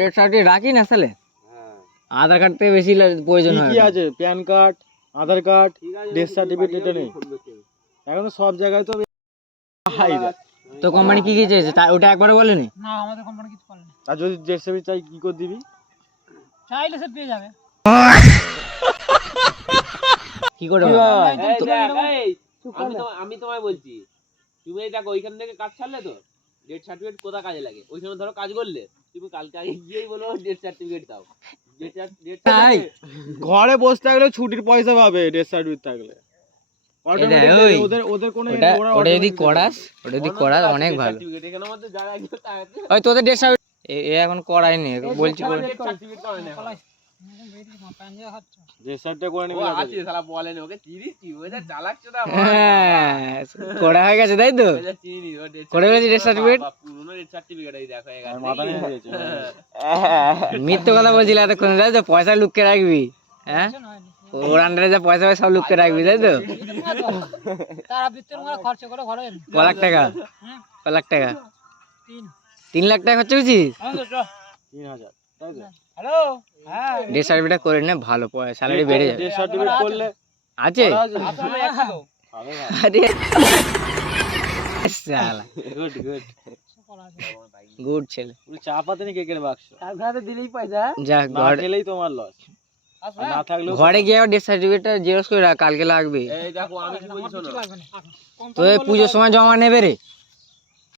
Death certificate রাখি না আসলে আধার কার্ড থেকে বেশি প্রয়োজন হয়। কি আছে প্যান কার্ড, আধার কার্ড, ডেথ সার্টিফিকেট এটা নেই এখন তো সব জায়গায় তো। তো কোম্পানি কি কি চেয়েছে ওটা একবার বলেনি? না আমাদের কোম্পানি কিছু বলেনি। আর যদি ডেথ সার্টিফিকেট চাই কি করে দিবি? চাইলে সে পেয়ে যাবে। কি করে আমি তোমায় বলছি, তুমি এই দেখো ওইখান থেকে কাজ ছাড়লে তো ডেথ সার্টিফিকেট কোথা কাজে লাগে? ওইখানে ধরো কাজ করলে তুমি কালকে আগে গিয়েই বলো ডেথ সার্টিফিকেট দাও। ঘরে বসে থাকলে ছুটির পয়সা পাবে ডেথ সার্টিফিকেট থাকলে। ওদের কোনো ওটা যদি করাস অনেক ভালো। ওই তোদের ডেথ সার্টিফিকেট এখন করাইনি, বলছি করা হয়ে গেছে তাই তো? করে গেছে ডেথ সার্টিফিকেট। মিথ্যে কথা বলছিল এতক্ষণ তাই তো? পয়সা লুকিয়ে রাখবি, হ্যাঁ ওর আন্ডারে যা পয়সা সব লুকিয়ে রাখবি তাই তো? ক লাখ টাকা? ক লাখ টাকা? 3 লাখ টাকা খরচা করছিস? 3000 তাই তো? ডেথ সার্টিফিকেট করে নে, ভালো স্যালারি বেড়ে যাবে। ডেথ সার্টিফিকেট করলে আছে? আরে শালা গুড গুড গুড ছেলে। চা পাতে নি কেকের বাক্স দিলেই পয়সা। যা না খেলেই তোমার লস। না থাকলেও ঘরে গিয়ে ডেথ সার্টিফিকেটটা জেরক্স করে রাখ, কালকে লাগবে। এই দেখো আমি কি বলছি শোনো, তো এই পুজোর সময় জমা নেবে রে।